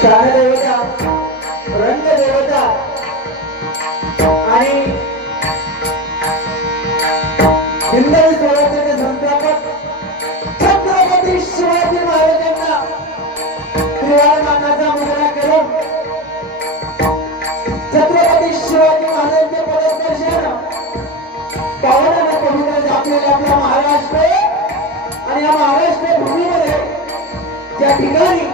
प्राणदेवता रंगदेवता आणि हिंदवी स्वराज्याचे संस्थापक छत्रपती शिवाजी महाराजांना त्रिवार मानाचा मुजरा करून छत्रपती शिवाजी महाराजांचे पददर्शन पावनाने पवित्र झापलेले आपला महाराष्ट्र आणि या महाराष्ट्र भूमीमध्ये ज्या ठिकाणी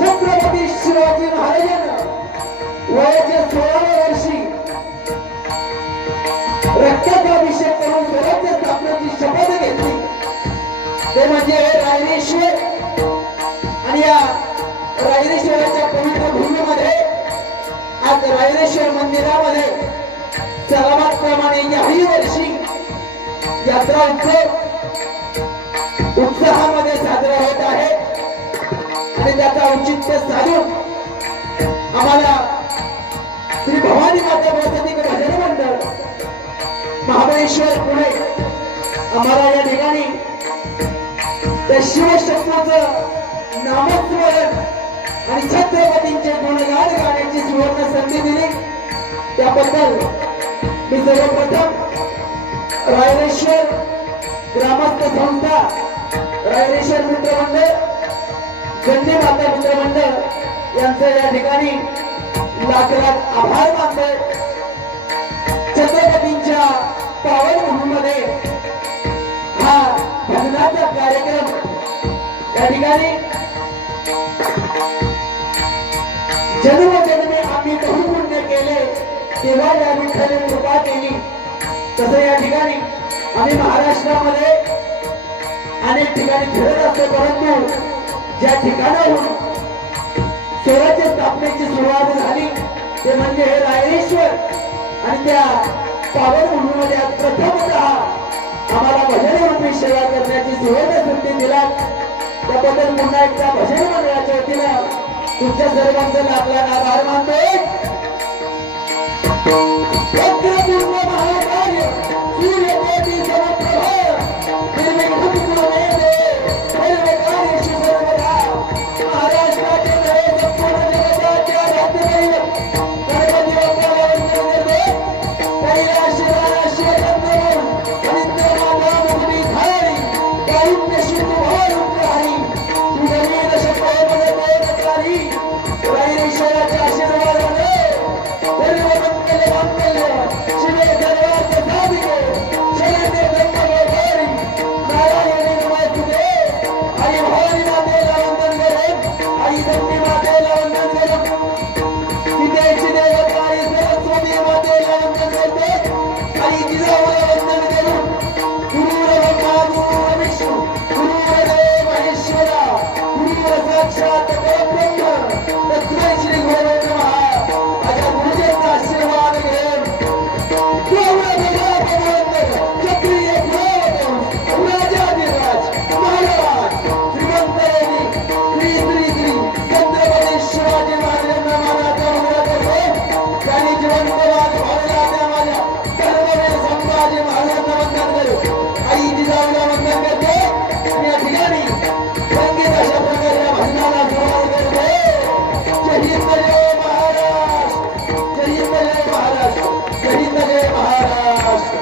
छत्रपती शिवाजी महाराजांना वयाच्या 16व्या वर्षी रक्ताचा अभिषेक करून स्वराज्य स्थापनेची शपथ घेतली ते म्हणजे रायरेश्वर. आणि या रायरेश्वराच्या पवित्र भूमीमध्ये आज रायरेश्वर मंदिरामध्ये सलामतप्रमाणे याही वर्षी यात्रा उत्साहामध्ये साजरा होत आहे. आणि त्याचा औचित्य साधून आम्हाला श्री भवानी माता वसतिक भजन मंडळ महाबळेश्वर पुणे आम्हाला या ठिकाणी त्या शिवशक्तीचं नामस्मरण आणि छत्रपतींचे गुणगान गाण्याची सुवर्ण संधी दिली. त्याबद्दल मी सर्वप्रथम रायरेश्वर ग्रामस्थ संस्था, रायरेश्वर मित्रमंडळ, गंडी माता मित्रमंडळ यांचं या ठिकाणी लाख लाख आभार मानतोय. छत्रपतींच्या पावन भूमीमध्ये हा भजनाचा कार्यक्रम या ठिकाणी जन्मजन्मी आम्ही बहुपुण्य केले तेव्हा या विठ्ठल कृपा केली. तसं या ठिकाणी आम्ही महाराष्ट्रामध्ये अनेक ठिकाणी फिरत असतो, परंतु ज्या ठिकाणाहून स्वराज्य स्थापनेची सुरुवात झाली ते म्हणजे हे रायरेश्वर. आणि त्या पावन भूमीमध्ये प्रथमतः आम्हाला भजन रूपी सेवा करण्याची सुवर्ण संधी दिला. त्याबद्दल पुन्हा एकदा भजन मंडळाच्या वतीनं तुमच्या सर्वांचा आपला आभार मानतोय. महाकार्य सूर्यकोटी समप्रभ निर्विघ्नं कुरु मे देव सर्वकार्येषु सर्वदा. महाराष्ट्राचे नवे संपूर्ण जगताचे आराध्यदैव गणपती बाप्पाला वंदन करतो. कैलासशिवाला शिवचंद्रमौळ पवित्रमाता मुकुटधारी कारुण्य सिंधुभारूपधारी तुझवीर शतकोपदकोपकारी रायरेश्वराच्या आशीर्वादाने सर्व मंगल मांगल्य शिवे सर्वार्थ साधिके शरण्य ब्रह्मचारी नारायणी नमस्तुते. आई भवानी मातेला वंदन करून, आई गंगी मातेला वंदन करून, विद्येची देवता आई सरस्वती मातेला वंदन करते. आई जिजाऊला वंदन करून गुरुर ब्रह्मा गुरुर विष्णू गुरुर महेश्वरा गुरुर साक्षात परब्रह्म तस्मै श्री गुरवे नमः. माझ्या गुरुजींचा आशीर्वाद घेऊन क्षत्रिय राजाधिराज महाराज श्रीमंत श्री श्री श्री छत्रपती शिवाजी महाराजांना मानाचा मुजरा करतो. त्यांनी जिवंत वाद भरला त्या माझ्या कर्मवीर संभाजी महाराजांना वंदन करू. आई जिजाऊला वंदन करते. या ठिकाणी संगीत अशा प्रकारे या भजनाला सुरुवात करते. जय हिंद जय महाराष्ट्र, जय हिंद जय महाराष्ट्र, जय हिंद जय महाराष्ट्र.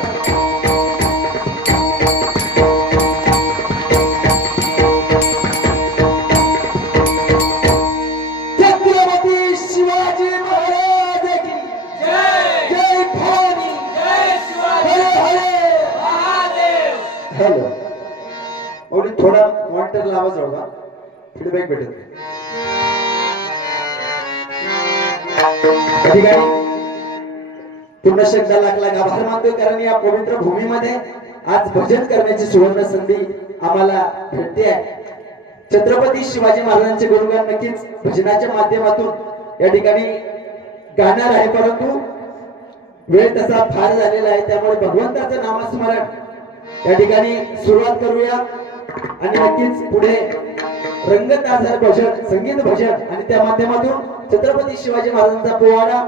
छत्रपती शिवाजी महाराज की जय. जय. भवानी. जय शिवाजी हरे हरे. महादेव. हॅलो एवढी थोडा मॉनिटरला आवाज वाढवा, फीडबॅक भेटेल. या ठिकाणी पूर्ण शब्द लाख लाख आभार मानतोय, कारण या पवित्र भूमीमध्ये आज भजन करण्याची सुवर्ण संधी आम्हाला भेटते आहे. छत्रपती शिवाजी महाराजांचे गुणगान नक्कीच भजनाच्या माध्यमातून या ठिकाणी गाणार आहे, परंतु वेळ तसा फार झालेला आहे, त्यामुळे भगवंताचं नामस्मरण या ठिकाणी सुरुवात करूया. आणि नक्कीच पुढे रंगतासार भजन, संगीत भजन आणि त्या माध्यमातून छत्रपती शिवाजी महाराजांचा पोवाडा,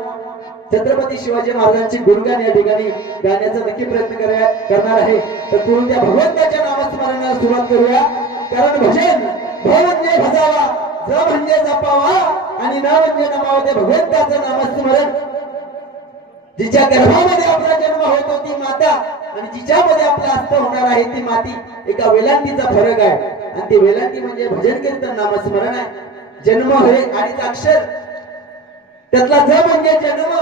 छत्रपती शिवाजी महाराजांची गुणगान या ठिकाणी गाण्याचा नक्की प्रयत्न करणार आहे. तर पुढून त्या भगवंताच्या नामस्मरणाला सुरुवात करूया, कारण भजन भ म्हणजे भजावा, ज म्हणजे जपावा आणि न म्हणजे नमावते भगवंताचं नामस्मरण. जिच्या गर्भामध्ये आपला जन्म होतो ती माता आणि जिच्यामध्ये आपला अस्थ होणार आहे ती माती, एका वेलांटीचा फरक आहे. आणि ती वेलांटी म्हणजे भजन कीर्तन नामस्मरण आहे. जन्म हे अडीच अक्षर, त्यातला ज म्हणजे जन्म,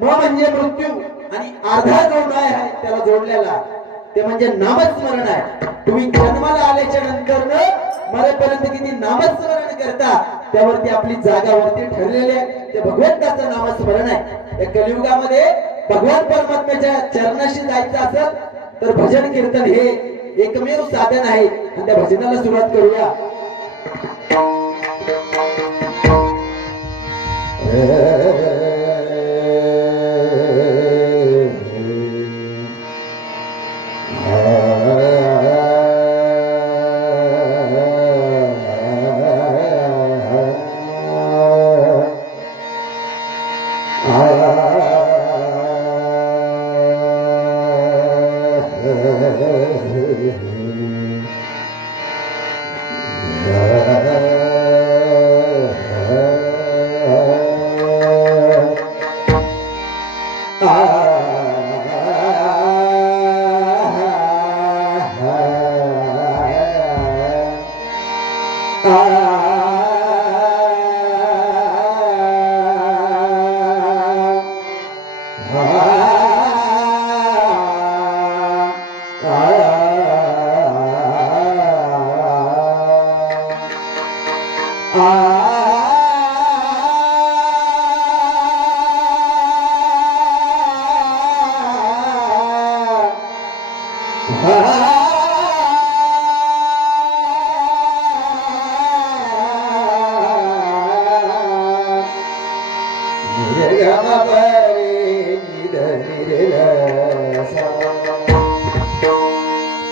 म म्हणजे मृत्यू आणि अर्धा जो न्याय आहे त्याला जोडलेला ते म्हणजे नामस्मरण आहे. तुम्ही जन्माला आल्याच्या नंतर मरेपर्यंत किती नामस्मरण करता त्यावरती आपली जागावरती ठरलेले आहे. ते भगवंताचं नामस्मरण आहे. या कलियुगामध्ये भगवान परमात्म्याच्या चरणाशी जायचं असेल तर भजन कीर्तन हे एकमेव साधन आहे. आणि त्या भजनाला सुरुवात करूया.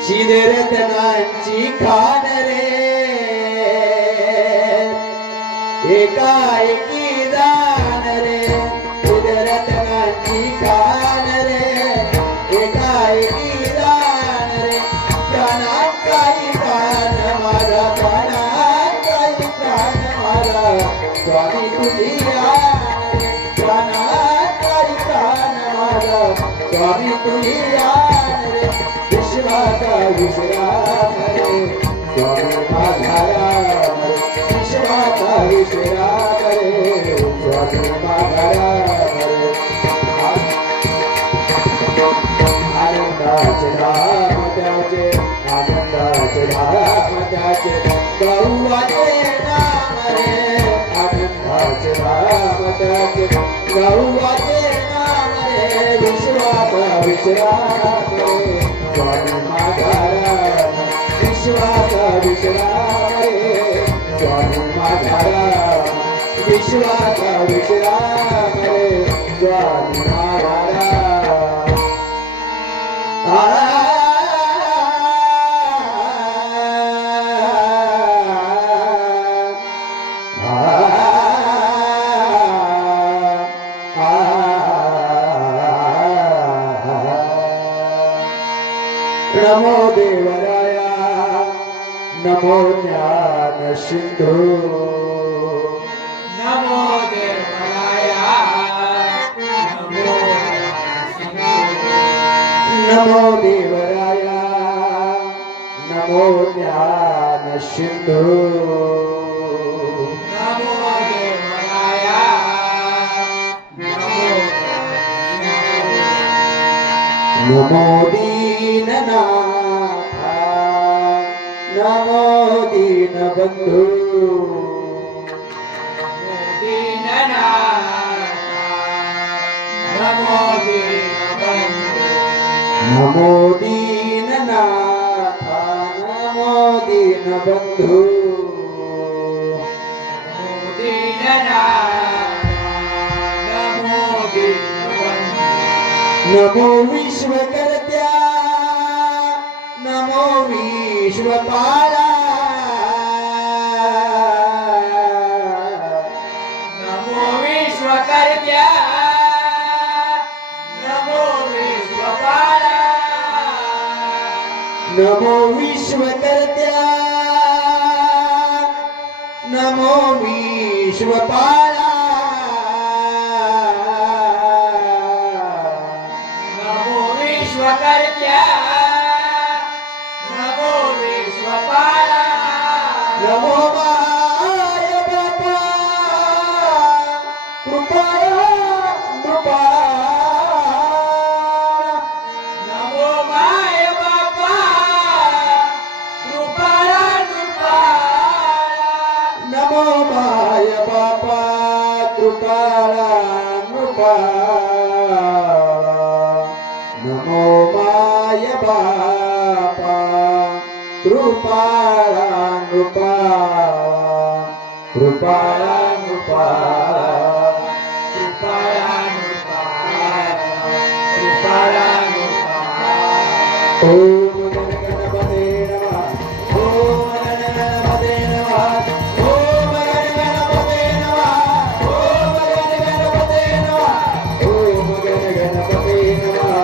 शिदरतनांची खान रे एकाएकी जाण रे. शिदरतनांची खान रे एकाएकी जाण रे. प्राणात काही प्राण माझा, प्राणात काही प्राण माझा, स्वामी तुझी आण रे. प्राणात काही प्राण माझा, स्वामी तुझी आण रे. विश्वाचा विश्राम रे स्वामी माझा राम रे. विश्वाचा विश्राम रे स्वामी माझा राम रे. आनंदाचे नाम त्याचे, आनंदाचे नाम त्याचे, गौवाचे नाम रे. आनंदाचे नाम त्याचे, गौवाचे नाम रे. विश्वाचा विश्राम रे स्वामी माझा राम. विश्वाचा विश्राम रे स्वामी माझा राम. विश्वाचा विश्राम रे स्वामी माझा राम. नमो देवराया, नमो ज्ञान सिंधू. नमो देवराया, नमो सिंधू. नमो देवराया, नमो ज्ञान सिंधू. नमो देवराया, नमो सिंधू. नमो दीननाथा, नमो दीनबंधू. नमो दीनबंधू. नमो दीननाथा, नमो दीनबंधू. नमो दीननाथ, नमो दीनबंधू. नमो विश्वकर्त्या, नमो विश्वपाला. नमो विश्वकर्त्या, नमो विश्वपाला. नमो विश्वकर्त्या, नमो नमो विश्वपाला नमो विश्वकर्त्या नमो विश्वपाला नमो माय बापा कृपया कृपा नमो माय बापा कृपाळा कृपाळा नमो माय बापा कृपाळा कृपाळा नमो माय बापा कृपाळा कृपाळा कृपाळा कृपाळा कृपाळा कृपाळा ओम गणपते नमः ओम गणपते नमः ओम गणपते नमः ओम गणपते नमः ओम गणपते नमः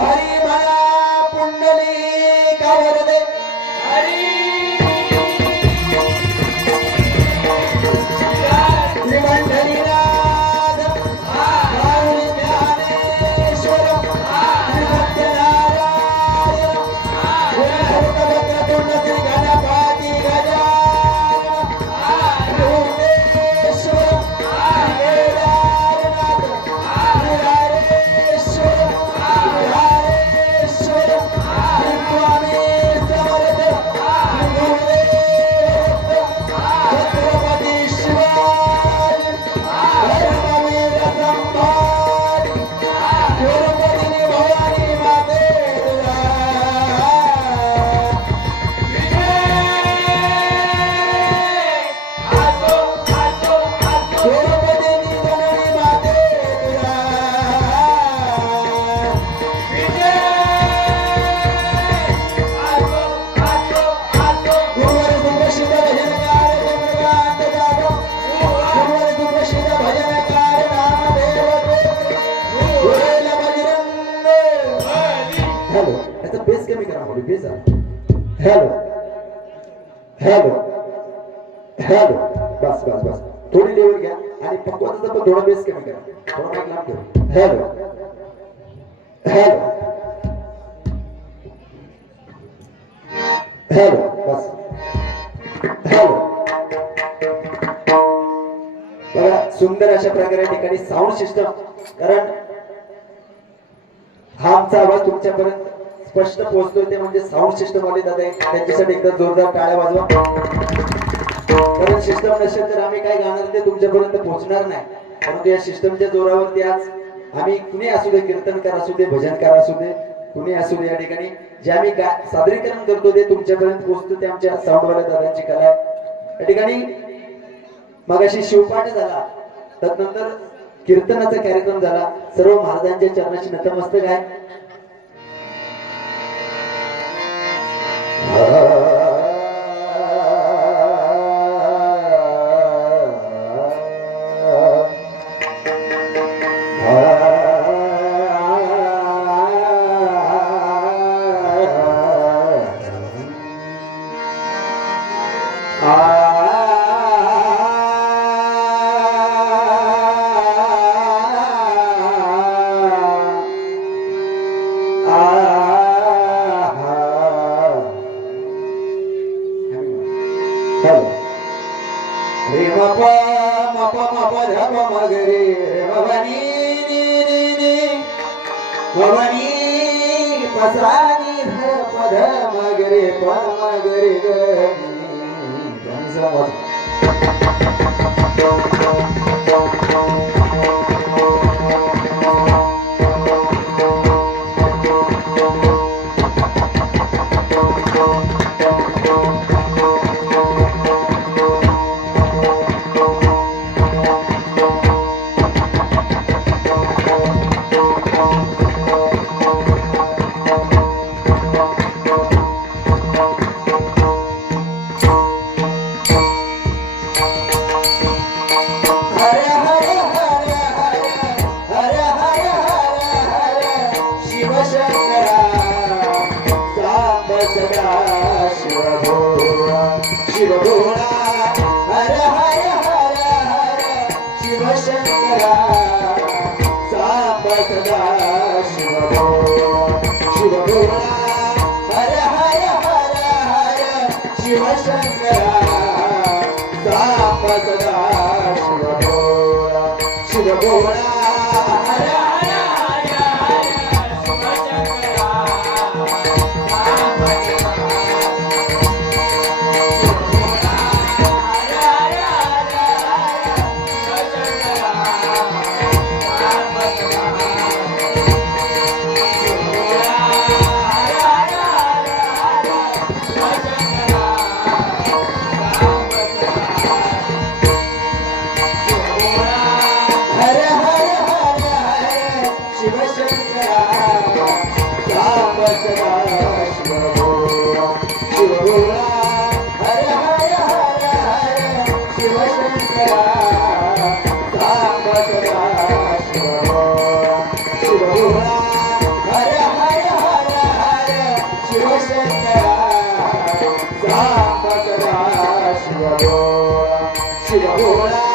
हरी मला पुंडलिक वरदे श्रीमंडलीनाथ स्वामी ज्ञानेश्वर श्रीमद्नारायण भक्तपुंड श्री गणपती गजानन भूतेश्वर केदारनाथ श्रीहरेश्वर हरेश्वर स्वामी समर्थ गुरुदेव छत्रपती शिवाजी धर्मवीर संभाजी गुरुपदिनी भवानी माते गुरुपदिनी जननी माते गुरुवर सुप्रसिद्ध भजनकार चंद्रकांत जाधव गुरुवर सुप्रसिद्ध भजनकार नामदेव गुरुला बजरंग हॅलो याचा बेस कमी करा मोठी बेस हॅलो हॅलो हॅलो बस बस बस थोडी लेवल घ्या आणि पक्वाचा पण थोडा बेस कमी करा थोडा माईक लांब ठेवा हॅलो हॅलो हॅलो बस हॅलो बघा सुंदर अशा प्रकारे या ठिकाणी साऊंड सिस्टम कारण हा आमचा आवाज तुमच्यापर्यंत स्पष्ट पोहोचतोय ते म्हणजे साऊंड सिस्टम वाले दादा आहेत. त्यांच्यासाठी एकदा जोरदार टाळ्या वाजवा कारण सिस्टम नसेल तर आम्ही काय गाणार ते तुमच्यापर्यंत पोहोचणार नाही परंतु या सिस्टमच्या जोरावरती आज आम्ही कुणी असू दे कीर्तनकार असू दे भजनकार असू दे कुणी असू दे या ठिकाणी जे आम्ही सादरीकरण करतो ते तुमच्यापर्यंत पोहोचतो ते आमच्या साऊंडवाल्या दादांची कला आहे या ठिकाणी मगाशी शिवपाठ झाला तदनंतर कीर्तनाचा कार्यक्रम झाला सर्व महाराजांच्या चरणाशी नतमस्तक आहे रे मप मप मप धप मगरे भवानी भवानी पसानी धर पध मगरे पण मगरे हरे हरे भोळा हर हर हर हर शिव शंकरा सांब सदा शिव भोळा हर हर हर हर शिव शंकरा सांब सदा शिव भोळा हर हर हर हर शिव शंकरा हर हर हर हर शिव शंकरा सांब सदा शिव भोळा हर हर हर हर शिव शंकरा सांब सदा शिव भोळा हर हर हर हर शिव शंकरा सांब सदा शिव भोळा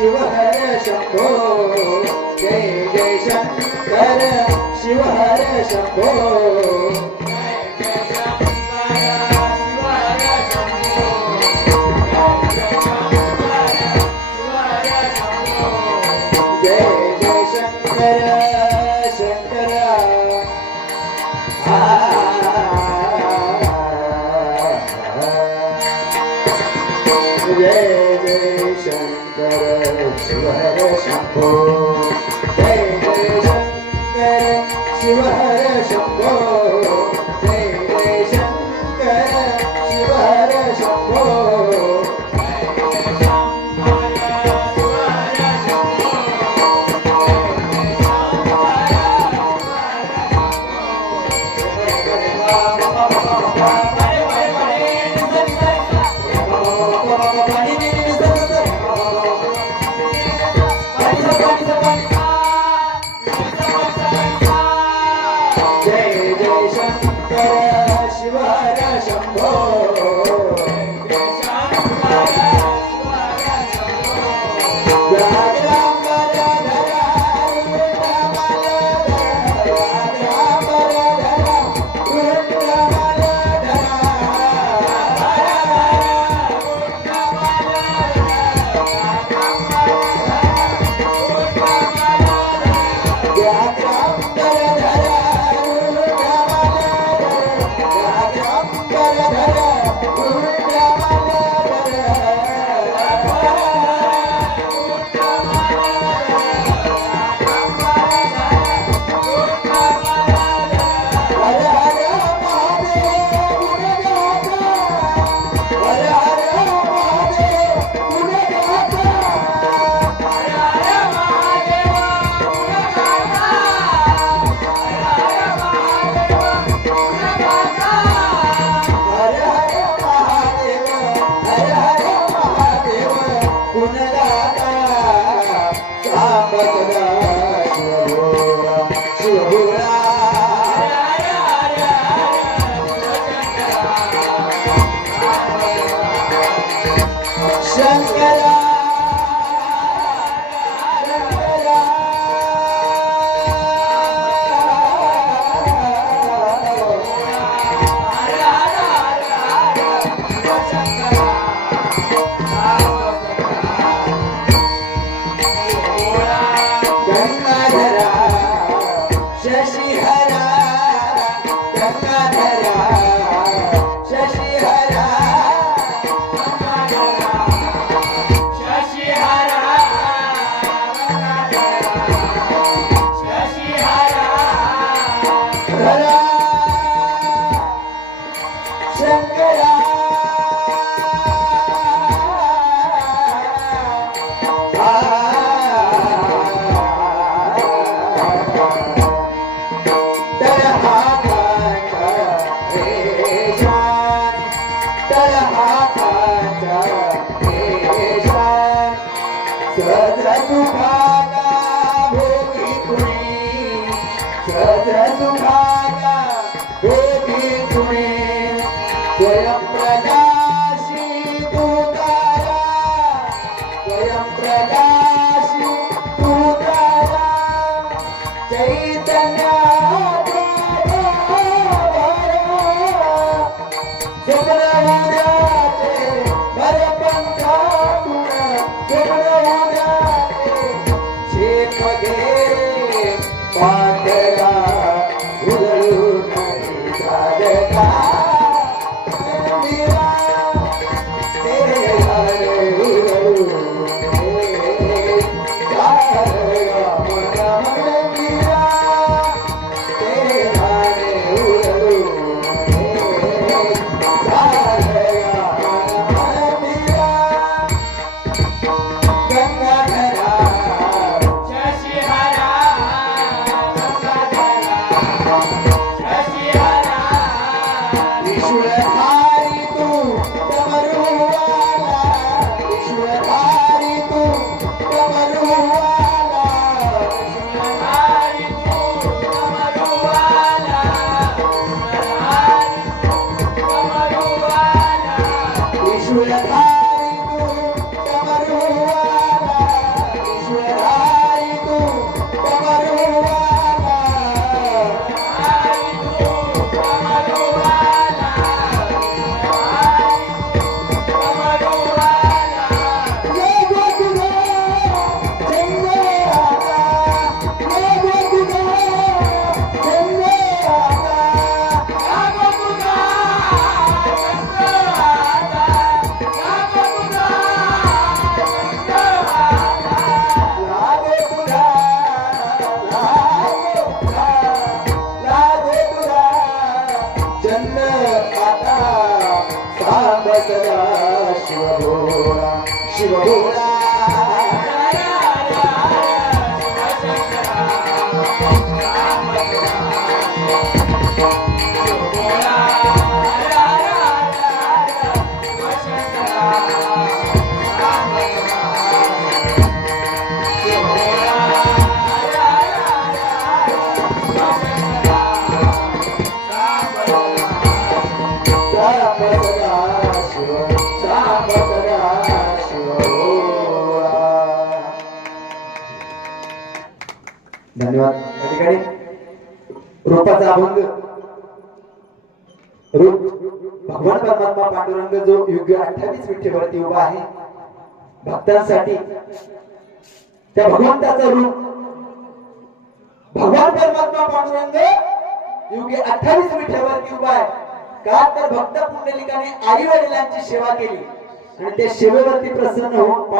शिव हर शंभो जय जय शंकर शिव हर शंभो जय जय शंकर शंकर जय जय शंकर शिव हर शंभो जय जय शंकर शिव हर शंभो जय जय शंकर शिव हर शंभो जय जय शंकर शिव हर शंभो गंगाधरा शशिहरा गंगाधरा शशिहरा हरा शंकरा स्वयं प्रकाशी तू तारा स्वयं प्रकाशी तू तारा चैतन्य शिवभोळा धन्यवाद. या ठिकाणी रूपाचा अभंग रूप भगवान परमात्मा पांडुरंग जो योग्य 28 विठ्ठेवरती उभा आहे भक्तांसाठी त्या भगवंताचं रूप भगवान परमात्मा पांडुरंग योग्य 28 विठ्ठेवरती उभा आहे. का तर भक्त पुंडलिकाने आई वडिलांची सेवा केली आणि त्या सेवेवरती प्रसन्न होऊन